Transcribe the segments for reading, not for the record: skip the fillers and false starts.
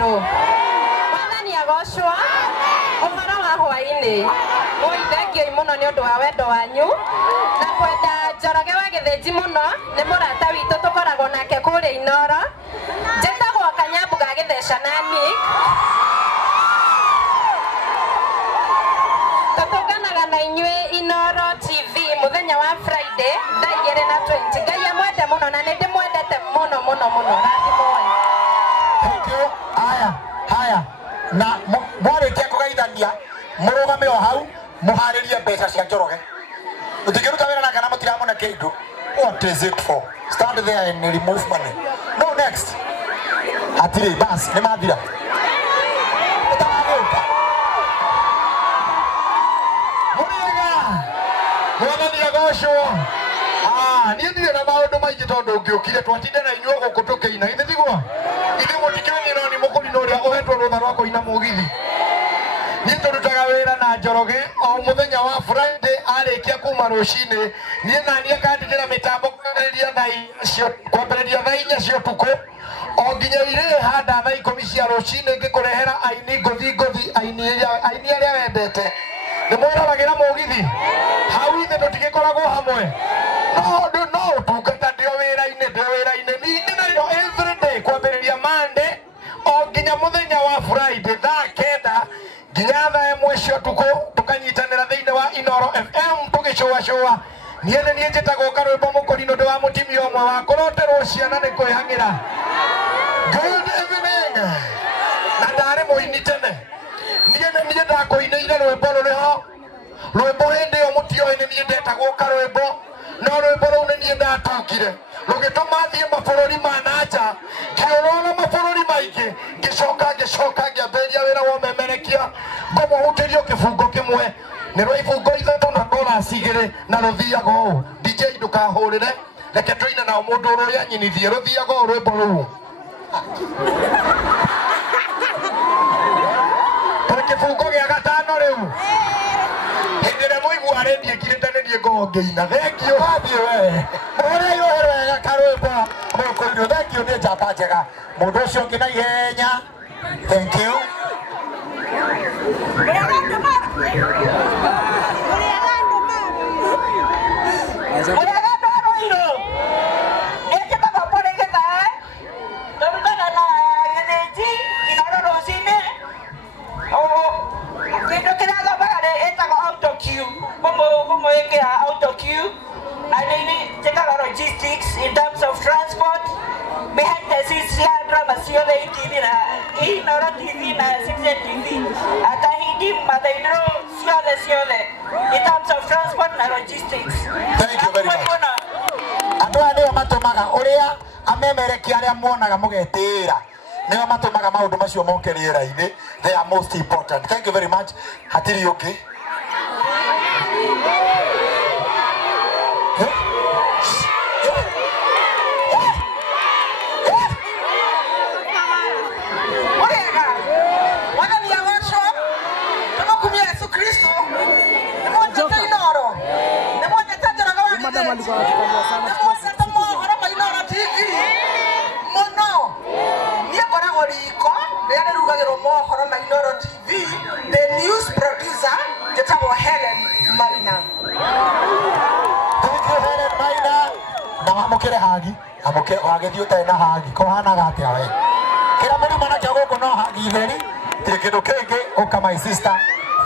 Ndwairo. Mwathani agoshwa. Ũhoro wa hwaĩ-inĩ. Mũithengio mũno nĩ ũndũ wa wendo wanyu. Na kwenda Njoroge wa Gĩthĩnji mũno nĩ mũrata witũ tũkoragwo nake kũrĩa Inoro. Njĩtagwo Kanyambu ga Gĩtheca na Nick. Tũtũnganaga na inyuĩ Inoro TV mũthenya wa Friday thaa 2:20. Ngai amwende mũno na nĩ ndĩmwendete mũno mũno mũno. Rathimoi. Thank you. Haya. Na mwarĩkia kũgeithania mũrũgame o hau mũharĩrie mbeca cia Njoroge. Ũtingĩruta wĩra nake na mũtiramũne kĩndũ. What is it for? Stand there and remove money. No, next. Atire bas nĩ mathira. Mwathani agoshwo. Niĩ ndirĩ na maũndũ maingĩ tondũ ngĩũkire twatinde na inyuĩ gũkũ tũkĩina. Githĩ tiguo? Ithuĩ mũtikĩmenye no nĩ mũkũrinũ ũrĩa ũhetwo rũtha rwa kũina mũgithi. Niĩ tũrutaga wĩra na Njoroge o mũthenya wa Friday arĩkia kuma rũcinĩ. Niĩ naniĩ akandindĩra mĩtambo kwambĩrĩria thaa 4 cia ũtukũ o nginya irĩ handa thaa 10 cia rũcinĩ ngĩkũrehera aini ngũthi aini arĩa wendete. Nĩ mwĩroragĩra mũgithi hau ithe tũtigĩkoragwo hamwe. No ũtungata ndĩ o wĩra-inĩ ningĩ nayo everyday kwambĩrĩria Monday o nginya mũthenya wa Friday thaa 9 nginya thaa 1 cia ũtukũ tũkanyitanĩra thĩinĩ wa Inoro FM tũgĩcũa. Niĩ nĩ niĩ njĩtagwo Karwĩmbo Mũkũrinũ ndĩ wa mũtimia ũmwe wa kũroterwo ciana nĩ kwĩhang'ĩra. Good evening. Na ndarĩ mũini tene. Niĩ ndakũinĩire rwĩmbo rũrĩho. Rwĩmbo hĩndĩ ĩyo mũtioĩ nĩ niĩ ndetagwo Karwĩmbo. No rwĩmbo rũu nĩ niĩ ndatungire. Rũgĩtũma thiĩ mabũrũri ma nanja. Ngĩũrora mabũrũri maingĩ. Ngĩcoka ngĩambĩrĩria wĩra wa ũmemerekia. Ngũmũhutĩrio kĩbungo kĩmwe. Nĩ rwa ibungo ithatũ na chorus igĩrĩ na rũthiaga ũũ. DJ ndũkahũrĩre. Reke tũine nao mũndũ ũrĩa anyinithie rũthiaga ũũ rwĩmbo rũu. Kĩbungo gĩa gatano rĩu. Hĩndĩ ĩrĩa mũigua rĩndiĩ ngirĩte nĩ niĩ ngorwo ngĩina. Thengio wathiĩ we. Ũrĩa yoherwo wega Karwĩmbo Mũkũrinũ. Thengio nĩ njamba njega. Mũndũ ũcio ũngĩ na ihenya. Thank you. Logistics in terms of transport. Behind the scenes here, drama Siole TV na Inoro TV na Citizen TV. Atahidi Madaino Siole in terms of transport na logistics. Thank you very much. Andũ aya nĩo matũmaga ũrĩa amemerekia arĩa muonaga mũgetĩĩra nĩo matũmaga maũndũ macio moke rĩera-inĩ. They are most important. Thank you very much. Hatirĩ ũngĩ. The news producer, Helen Maina. Thank you, Helen Maina. Na wamũkĩre hagi. Wagĩthiĩ ũtarĩ na hagi. Kũhanaga atĩa we? Kĩrĩa mũrima nakĩo gũkũ no hagi theri. Tirĩ kĩndũ kĩngĩ. Ũka my sister.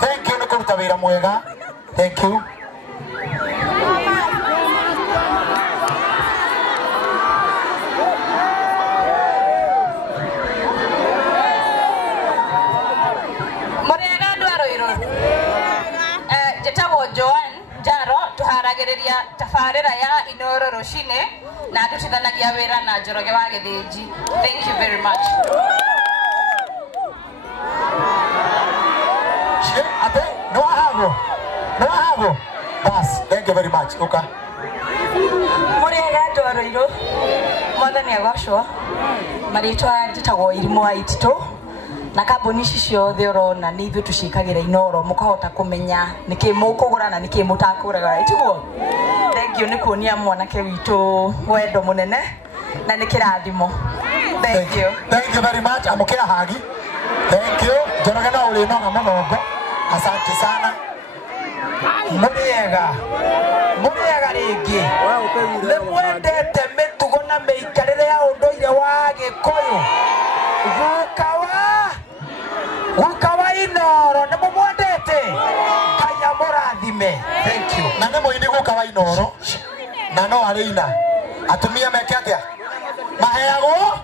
Thank you nĩ kũruta wĩra mwega. Thank you. Tafarĩra ya Inoro rũcinĩ na tũtithanagia wĩra na Njoroge wa Gĩthĩnji. Thank you very much. No hago. Bas, thank you very much. Okay. Mũrĩega Ndwairo. Mwathani agoshwo. Marĩtwa njĩtagwo Irimũ wa Ititũ. Na kambuni ici ciothe ũrona nĩ ithuĩ tũcikagĩra Inoro mũkahota kũmenya nĩkĩ mũkũgũra na nĩkĩ mũtakũgũra. Ĩtiguo. Thank you nĩ kuonia mwanake witũ wendo mũnene na nĩ kĩrathimo. Thank you. Thank you very much. Amukira hagi. Thank you. Njoroge na uri no ngamongo. Asante sana. Muriega rĩngĩ nĩ mwendete mĩtugo na mĩikarĩre ya ũndũire wa Gĩkũyũ. Guka wa Inoro nĩ mũmwendete. Ngai amũrathime. Thank you. Na nĩ mũini guka wa Inoro na no arĩ ina atumia meke atĩa maheagwo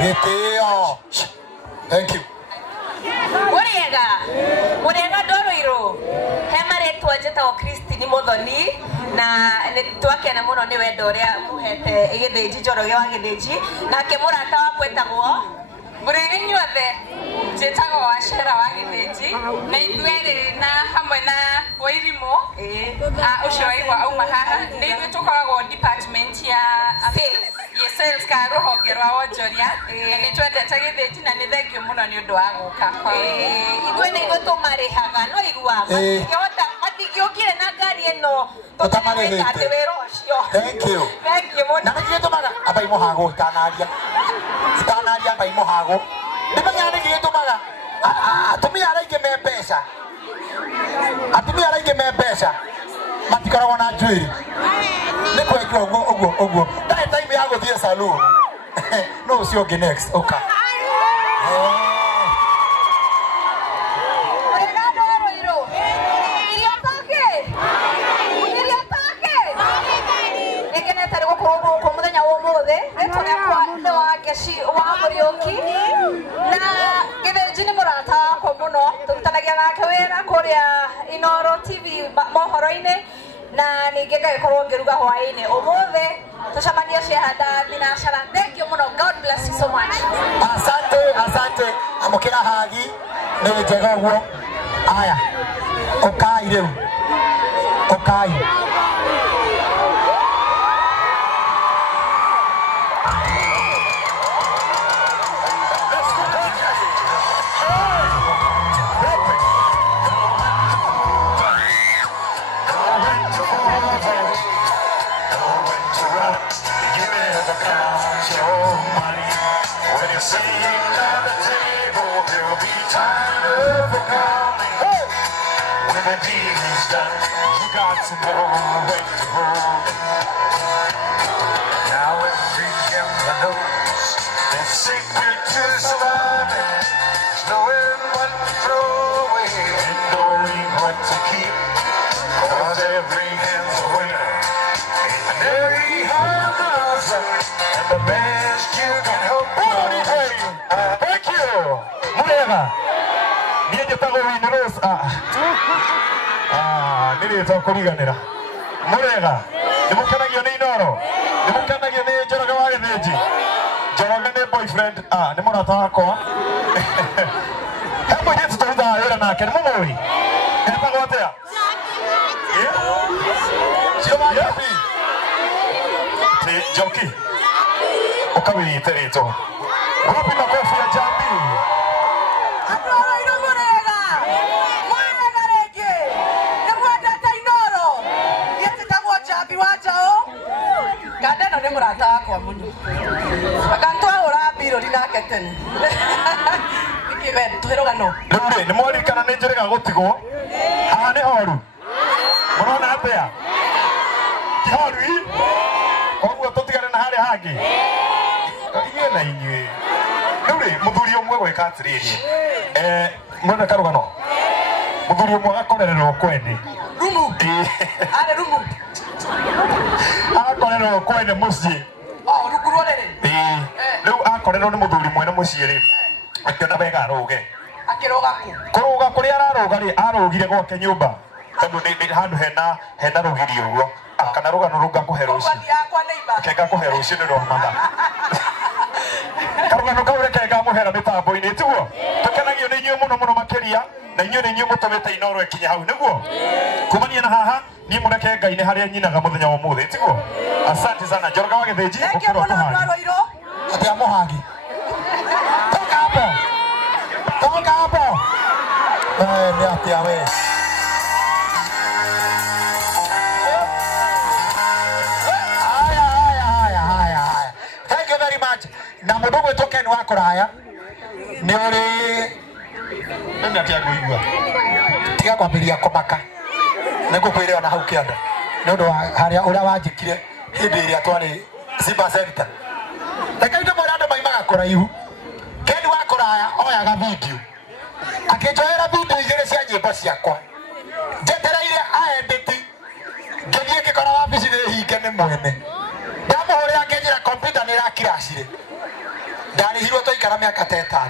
gĩtĩo. Thank you. Muriega Ndoroiro he marĩtwa njĩtagwo Christine Muthoni na nĩtwakena mũno nĩ wendo ũrĩa mũhete Gĩthĩnji Njoroge wa Gĩthĩnji nake mũrata wakwa etagwo Mũrĩge inyuothe njĩtagwo Wachera wa Gĩthĩnji na ithuerĩ na hamwe na Wairimũ ũcio waigua auma haha nĩ ithuĩ tũkoragwo department ya sales ka rũhonge rwa wonjoria na nĩ twendete Gĩthĩnji na nĩ thengio mũno nĩ ũndũ wa gũka ithuĩ nĩ ithuĩ tũmarĩhaga no iguaga matingĩũkire na ngari ĩno tũtamarĩhĩte atĩ wĩra ũcio. Thank you mũno na nĩkĩ gĩtũmaga amba imũhagwo itanaria amba imũhagwo ndĩmenya nĩkĩ gĩtũmaga atumia arĩa aingĩ me mbeca matikoragwo na njuĩrĩ nĩ kwenjwo ũguo ndarĩ time ya gũthiĩ saloon no ũcio ũngĩ next ũka wa Mũriũki na Gĩthĩnji nĩ mũrata wakwa mũno tũrutanagia nake wĩra kũrĩa Inoro TV mohoro-inĩ na ningĩ ngagĩkorwo ngĩruga hwaĩ-inĩ ũmũthĩ tũcemania ciahanda thinacara. Thank you mũno. God bless you so much. Asante amũkĩra hagi nĩ njega ũguo. Aya ũkai rĩu ũkai kuriganira Murega nimukenagio ni Inoro nimukenagio ni Njoroge wa Gĩthĩnji Njoroge ni boyfriend ni mũrata wakwa he mũirĩtu tũrutaga wĩra nake nĩ mũmũĩ etagwo atĩa Njoki ũkawĩite rĩtwa wapi makofi ya Jambi Gandeno nĩ mũrata wakwa mũno. Akantwahũra mbirũri nake tene. Tũhĩrũgano. Rĩu nĩ mwaririkana nĩ njĩrĩga gũtigwo. Haha nĩ horu. Mũrona atĩa? Ti horu? Koguo tũtigane na harĩa hangĩ. Inyuĩ na inyuĩ. Rĩu rĩ mũthuri ũmwe gwĩka atĩrĩrĩ. Mwena karũgano. Mũthuri ũmwe agakorererwo kwene. Rumu. Arĩ rumu. Akorerwo kwene muciĩ rungu rũrĩrĩ rĩu akorerwo nĩ mũthuri mwene muciĩ rĩ akĩona wega arũge akĩrũga kũrũga kũrĩa ararũga rĩ arũgire gwake nyũmba tondũ nĩ handũ hena rũgiri ũguo kana rũgano rũu ngakũhe rũciũ ngakũhe rũciũ nĩ rwamatha karũgano kau reke ngamũhera mĩtambo-inĩ tiguo tũkenagio nĩ inyuĩ mũno makĩria na inyuĩ nĩ inyuĩ mũtũmĩte Inoro ĩkinye hau nĩguo kumania na haha niĩ mũreke Ngai nĩ harĩa nyinaga mũthenya wa ũmũthĩ tiguo. Asante sana Njoroge wa Gĩthĩnji ũkĩrwo tũhagi atĩa mũhagi toka hapo nĩ atĩa we haya. Thank you very much. na mundu gwitwo Ken wa kuraya ni uri nani atia kuigua tiga kwambiria kumaka nigukwire ona hau kianda ni undu wa haria uria wanjikire hindi iria twari Simba Center reke ndo mwana maimaga kuraihu Ken wa kuraya oyaga video akijoera video igire cia nyimbo ciakwa njetereire aendeti ngithie ngikora wabici ni hinge ni mwene ndamuhurira ngenyira kompyuta ni irakiracire ndarihirwo twaikara miaka 5